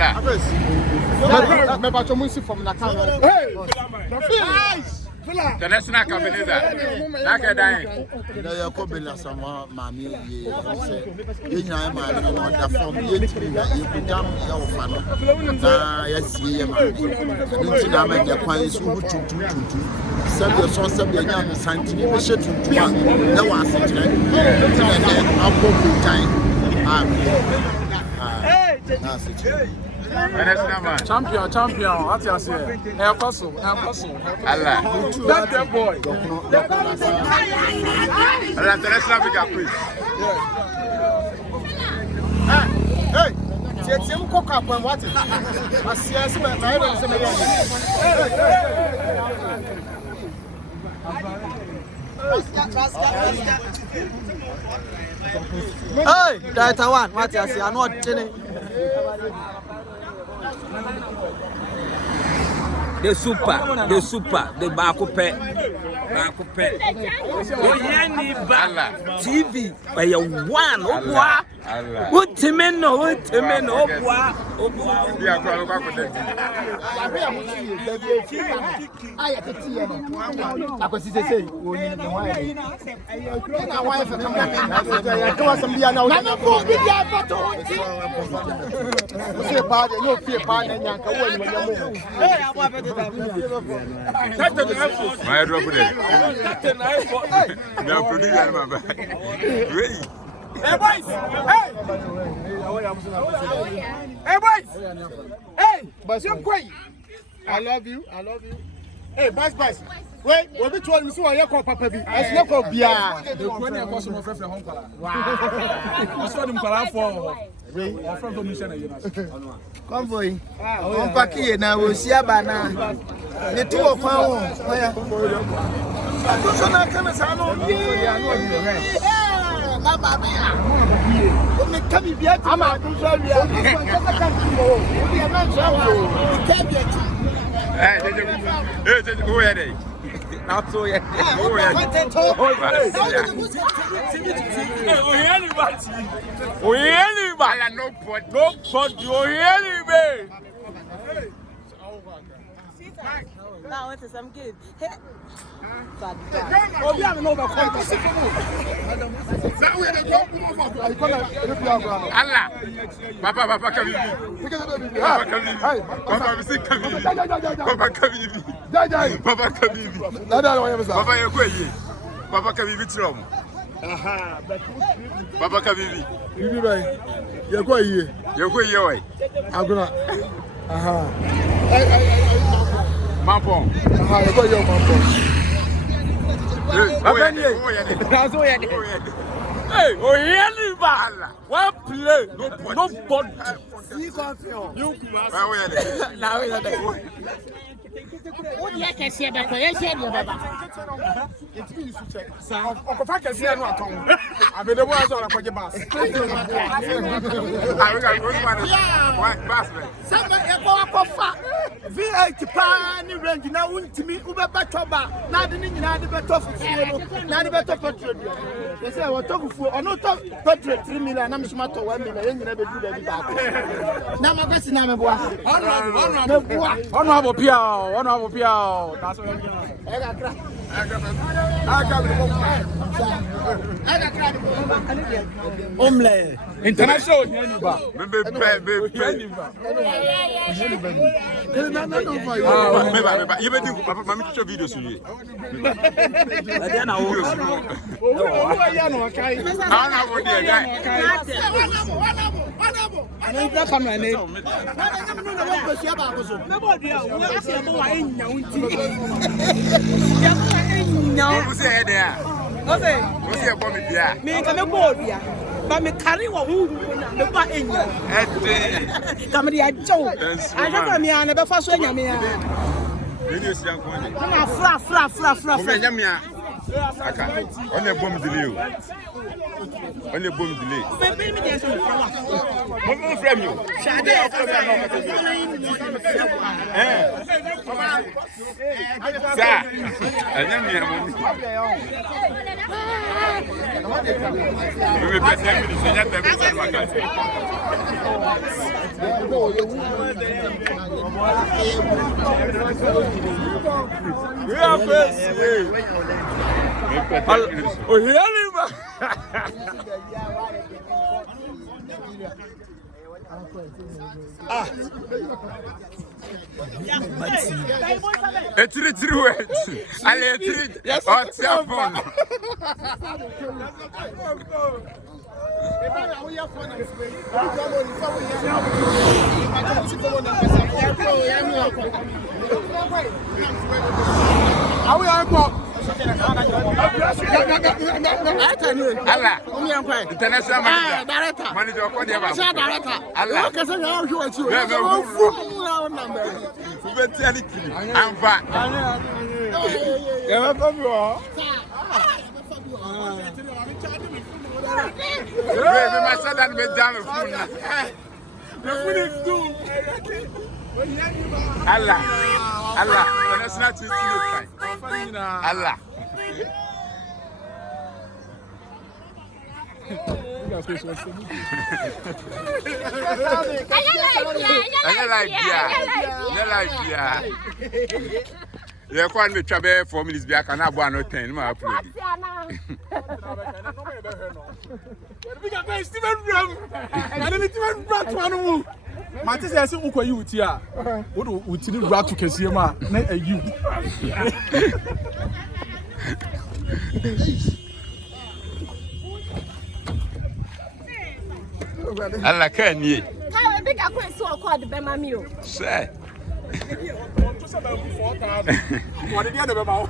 Allah. Me ba chomusi from na camera. Hey! Nice! The national Akabenezer. Naka dying. Na Yakobe na Asamoah mami ye. Ye nya ma na no da form ye tiri na ye kudam ya ofa no. Na ya sie ye ma. Nti na ma de kwan su hu tutu. Sabe so sabe nya no santini be she tutu a na wa asekire. Nti na de apoku time. Na asekire. Champion, what you say? Help us. Allah. That's the boy. Allah, the national big Akwes. Hey, c'est un coca pour what? Hey, that's one. What you say? I'm not telling. The super, the Bakupe. TV, by a one, what Timeno, My drop it. They are producing my bag. Ready? Hey boys! Hey! But you're quiet. I love you. Hey, boys. Wait, which one is why you call Papa B? I not call Bia. The one I was from home. Wow. I saw them for. Convoy. On paquet now, we'll see a banana. The two of our Not so yet. Now what is some good? Allah, Papa come Mampon. Hey, oh, really bad. One play, no body. You What do you can see about the Baba? It's me, Sam. Uncle Packer, see, I'm not on. I've been the ones on a project bus. V8 Pani range now won't to me Uber Batoba, not in the better for not the better portrait. They say, I was talking for or not portrait 3 million, and I'm smart to 1 million, you never do that. Now, my question, I'm a boy. Honorable Piao, that's what Omle. International. But me carry what who the ba enya. Come dia jow. I don't me an be fa so enya me. Na fra. Enya me aka. On the bomb delay. On the bomb delay. Mo frame you. Shade Sir, anya mi mo. We be pese mi se nya tebe se ma kan. We are face. Oh, hear me, man. Etiri we. Ale etiri. O ti afon. Allah, international manager, Allah, I'm back. My son and me down the food. Allah, Allah, international team. Allah. You can't be trouble 4 minutes back and I want no 10. My upload. Mate say ukwa you tia. Wo do utini bra to kese ma na ayu. Allah can ye. How big Akwes so called be mami o. Say. What did you do about?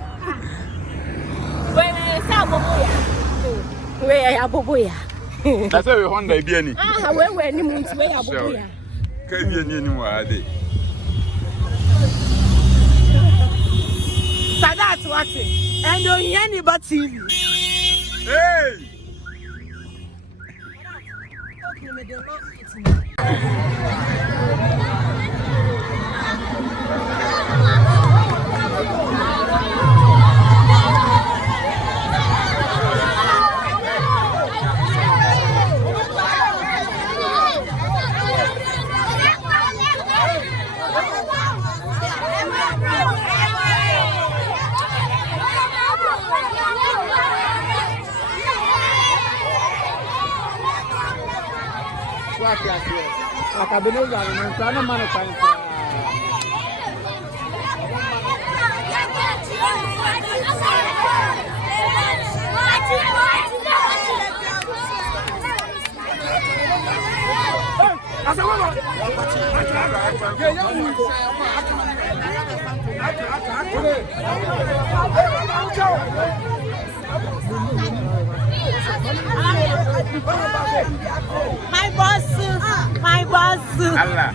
We say aboboya. We aboboya. That's why we Honda bi ani. Ah, we ni muntu we aboboya. Ka bi ani mu ade. Sadat what? And on any but TV. Hey! Akabenezer, no Manu time. Asamoah. My boss. Allah.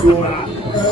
Asamoah